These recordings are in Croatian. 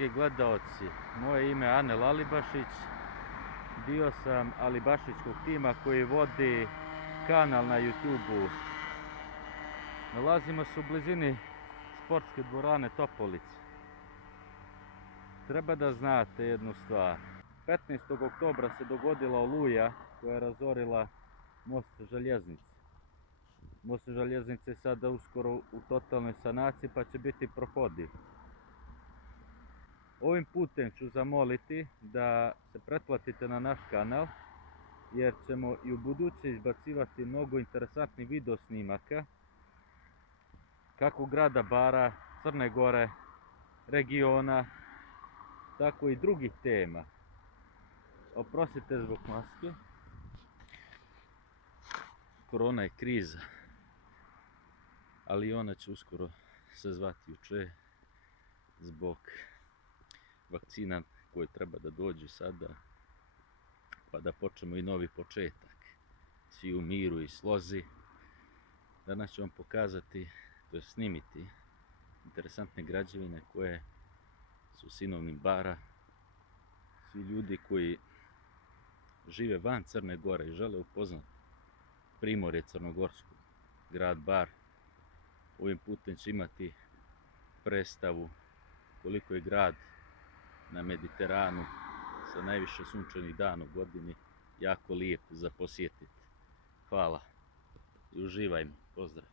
dragi gledaoci, moje ime je Anel Alibašić, dio sam Alibašićkog tima koji vodi kanal na YouTube-u. Nalazimo se u blizini sportske dvorane Topolice. Treba da znate jednu stvar. 15. oktobra se dogodila oluja koja je razorila most željeznice. Most željeznice je sada uskoro u totalnoj sanaciji pa će biti prohodiv. Ovim putem ću zamoliti da se pretplatite na naš kanal, jer ćemo i u buduće izbacivati mnogo interesantnih video snimaka kako grada Bara, Crne Gore, regiona, tako i drugih tema. Oprostite zbog maske. Korona je kriza, ali ona će uskoro se zvati juče zbog vakcina koje treba da dođu sada, pa da počnemo i novi početak. Svi u miru i slozi. Danas ću vam pokazati, to je snimiti, interesantne građevine koje su sinovnim Bara. Svi ljudi koji žive van Crne Gore i žele upoznati primorje crnogorsko, grad Bar, ovim putem će imati predstavu koliko je grad na Mediteranu sa najviše sunčanih dana u godini jako lijep za posjetiti. Hvala i uživajmo. Pozdrav!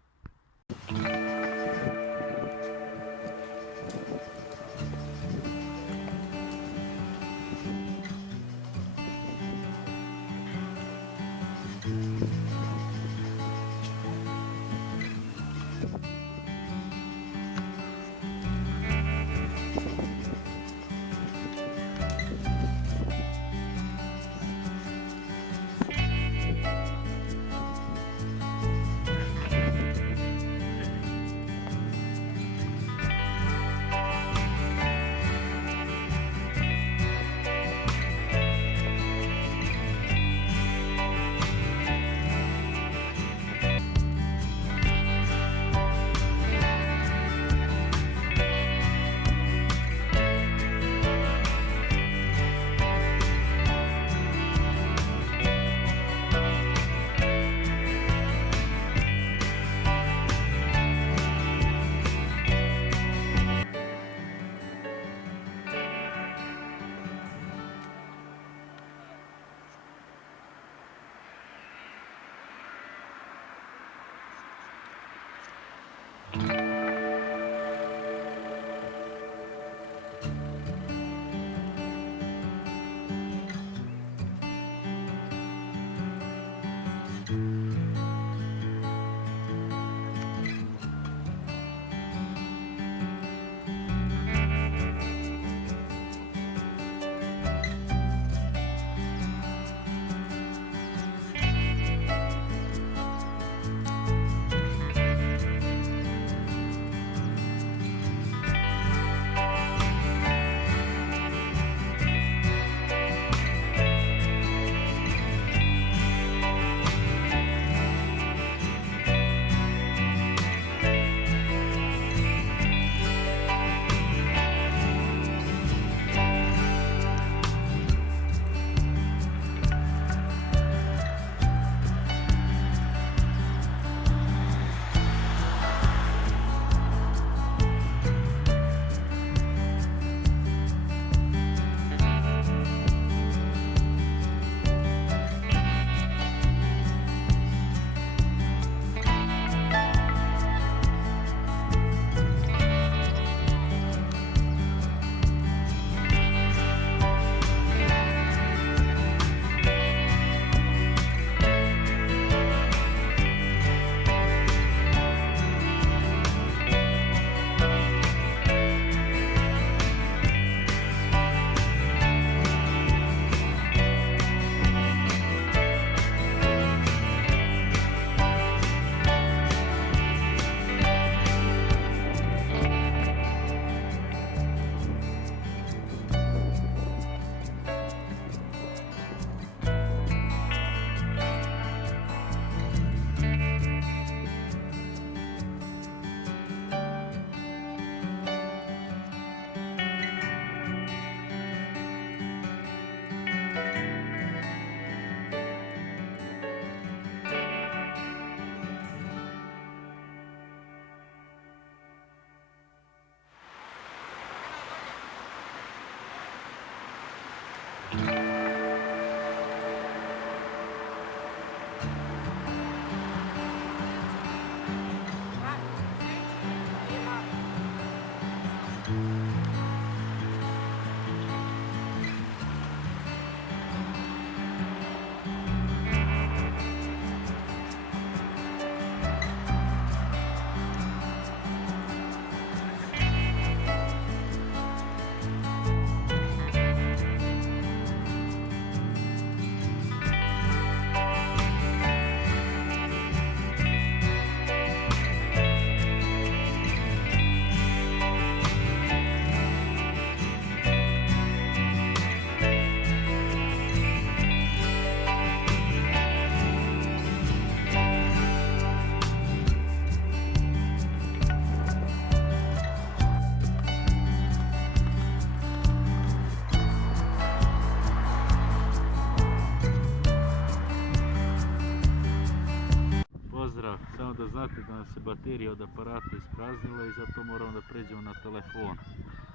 Pozdrav, samo da znate da nam se baterija od aparata ispraznila i zato moramo da pređemo na telefon,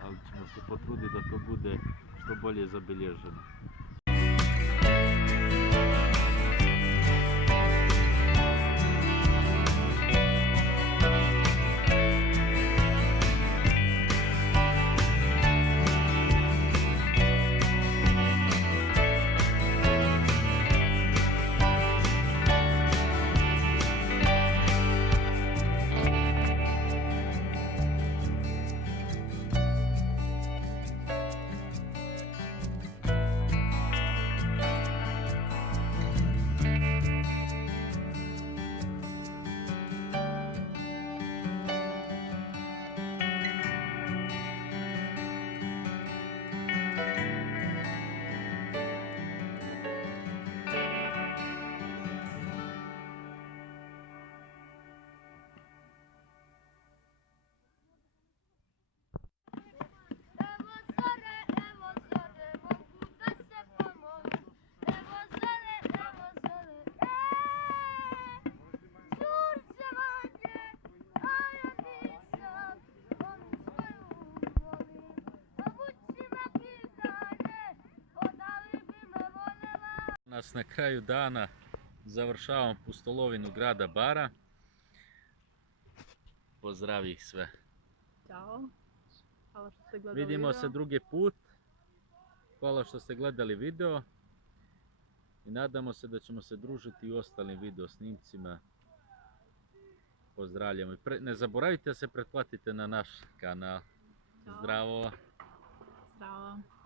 ali ćemo se potruditi da to bude što bolje zabilježeno. Nas na kraju dana završavam pustolovinu grada Bara. Pozdrav ih sve. Ćao. Hvala što ste gledali Vidimo video. se drugi put. Hvala što ste gledali video. I nadamo se da ćemo se družiti i u ostalim video snimcima. Pozdravljamo. Ne zaboravite da se pretplatite na naš kanal. Ćao. Zdravo. Zdravo.